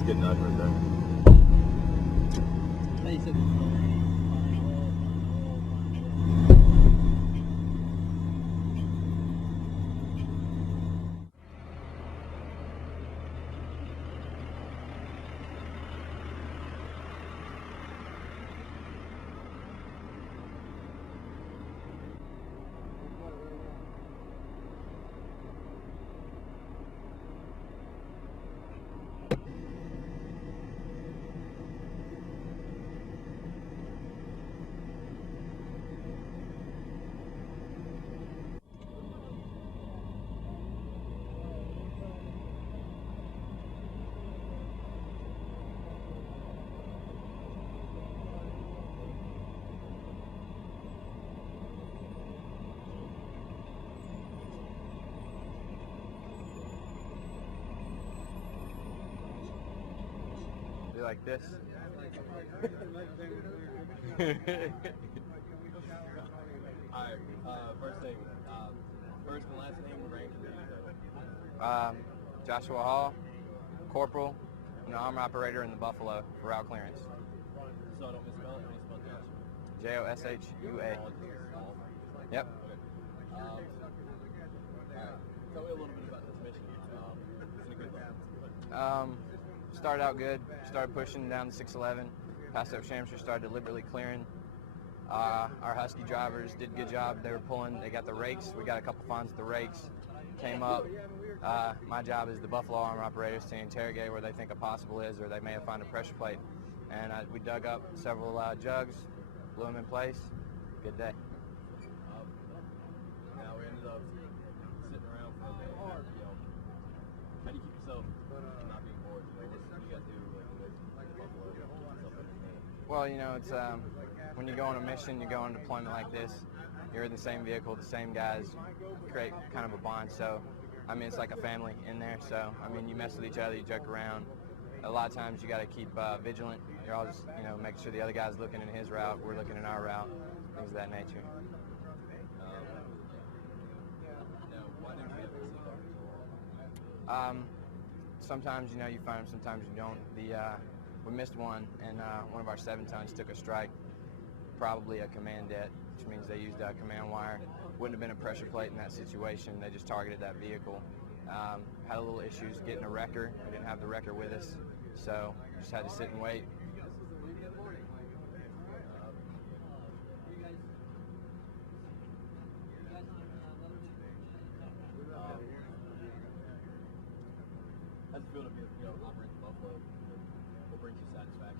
That's a good nudge right there. Hey, you said Do like this. Alright, first thing, first and last name, rank, and duty title. Joshua Hall, Corporal, and Armor Operator in the Buffalo for route clearance. So I don't misspell it, how do you spell Joshua? Joshua. All. Yep. Okay. Alright, tell me a little bit about this mission. It's in a good level. Started out good, started pushing down the 611, passed up Shamster, started deliberately clearing. Our Husky drivers did a good job. They were pulling, they got the rakes. We got a couple finds at the rakes. Came up. My job is the Buffalo Armor Operators to interrogate where they think a possible is, or they may have found a pressure plate. And we dug up several jugs, blew them in place. Good day. Now we ended up sitting around for a minute. How do you keep yourself not being bored? What do you guys do with Buffalo, stuff like that? Well, it's when you go on a mission, you go on a deployment like this, you're in the same vehicle, the same guys, create kind of a bond. So, I mean, it's like a family in there. So, I mean, you mess with each other, you joke around. A lot of times you got to keep vigilant. You're always, making sure the other guy's looking in his route, we're looking in our route, things of that nature. Now, why didn't you ever see that? Sometimes, you find them, sometimes you don't. We missed one, and one of our 7-tons took a strike, probably a command det, which means they used a command wire. Wouldn't have been a pressure plate in that situation. They just targeted that vehicle. Had a little issues getting a wrecker. We didn't have the wrecker with us, so just had to sit and wait. How's it feel to be, operating Buffalo? What brings you satisfaction?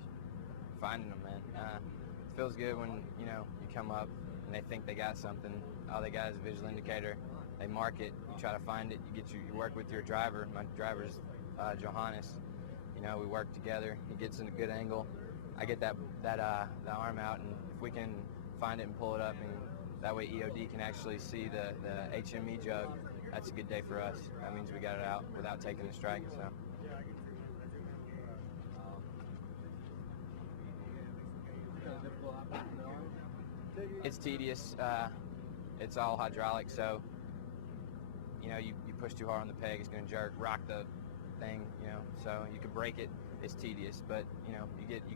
Finding them, man. It feels good when, you come up and they think they got something. All they got is a visual indicator. They mark it, you try to find it, you work with your driver. My driver's Johannes. We work together. He gets in a good angle. I get that arm out, and if we can find it and pull it up, and that way EOD can actually see the HME jug, that's a good day for us. That means we got it out without taking a strike. So. It's tedious. It's all hydraulic, so you push too hard on the peg, it's going to jerk, rock the thing. So you can break it. It's tedious, but you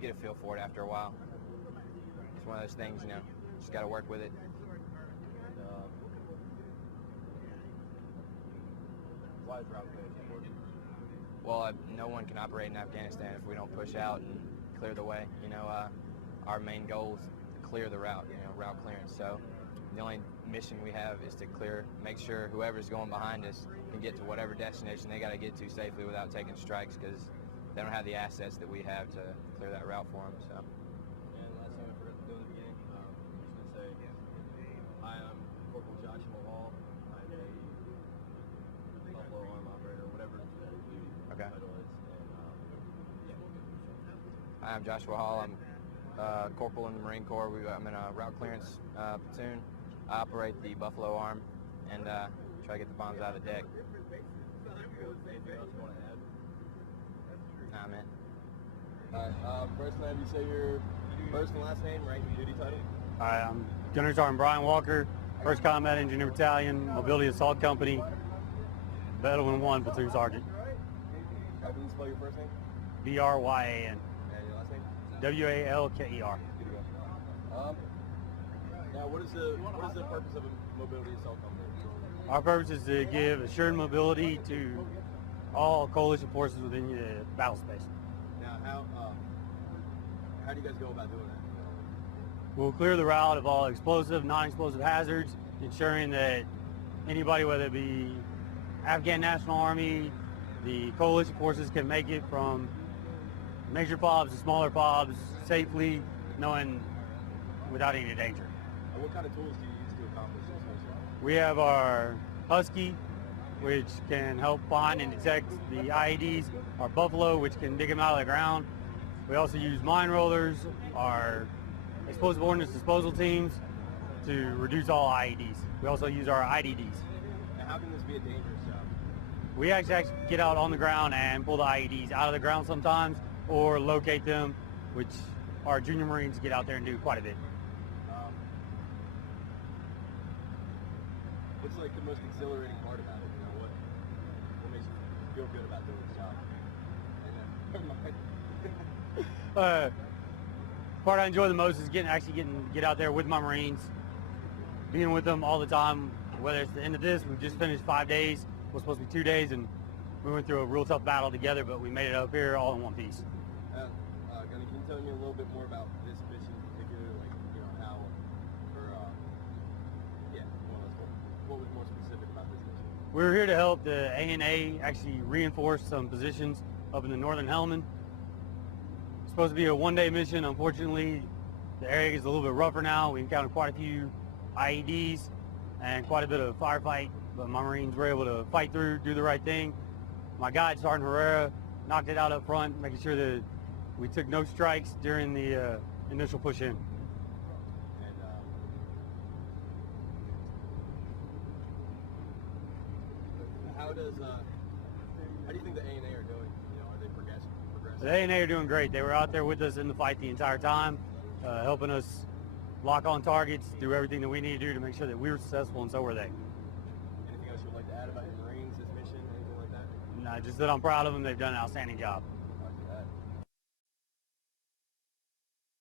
get a feel for it after a while. It's one of those things, just got to work with it. Why is route clearance important? Well, no one can operate in Afghanistan if we don't push out and clear the way. Our main goal is to clear the route, route clearance. So the only mission we have is to make sure whoever's going behind us can get to whatever destination they got to get to safely without taking strikes, because they don't have the assets that we have to clear that route for them. So. And last time I forgot to do in the beginning, I'm just going to say, hi, I'm Corporal Joshua Hall. I'm a Buffalo Arm Operator, whatever the title is. And, Hi, I'm Joshua Hall. I'm Corporal in the Marine Corps. I'm in a route clearance platoon. I operate the Buffalo Arm and try to get the bombs out of the deck. Anything else you want to add? Nah, man. Alright, first time you say your first and last name, rank and duty title. Hi, I'm Gunnery Sgt Bryan Walker, 1st Combat Engineer Battalion, Mobility Assault Company, Veteran 1, Platoon Sergeant. Can you spell your first name? Bryan. And your last name? Walker. Now, what is the purpose of a mobility assault company? Our purpose is to give assured mobility to all coalition forces within the battle space. Now, how do you guys go about doing that? We'll clear the route of all explosive, non-explosive hazards, ensuring that anybody, whether it be Afghan National Army, the coalition forces, can make it from major FOBs to smaller FOBs safely, knowing without any danger. And what kind of tools do you use to accomplish this mission? We have our Husky, which can help find and detect the IEDs, our Buffalo, which can dig them out of the ground. We also use mine rollers, our explosive ordnance disposal teams to reduce all IEDs. We also use our IEDs. And how can this be a dangerous job? We actually get out on the ground and pull the IEDs out of the ground sometimes, or locate them, which our junior Marines get out there and do quite a bit. What's like the most exhilarating part about it? You know, what makes you feel good about doing this job? Part I enjoy the most is get out there with my Marines, being with them all the time. Whether it's the end of this, we've just finished 5 days. It was supposed to be 2 days, and we went through a real tough battle together, but we made it up here all in one piece. Gunny, can you tell me a little bit more about this mission in particular, like, you know, how, or, what was more specific about this mission? We're here to help the ANA actually reinforce some positions up in the northern Helmand. It's supposed to be a one-day mission. Unfortunately, the area is a little bit rougher now. We encountered quite a few IEDs and quite a bit of firefight, but my Marines were able to fight through, do the right thing. My guide, Sergeant Herrera, knocked it out up front, making sure that we took no strikes during the initial push in. And how do you think the ANA are doing? You know, are they progressing? The ANA are doing great. They were out there with us in the fight the entire time, helping us lock on targets, do everything that we need to do to make sure that we were successful, and so were they. Anything else you would like to add about your Marines, this mission, anything like that? No, just that I'm proud of them. They've done an outstanding job.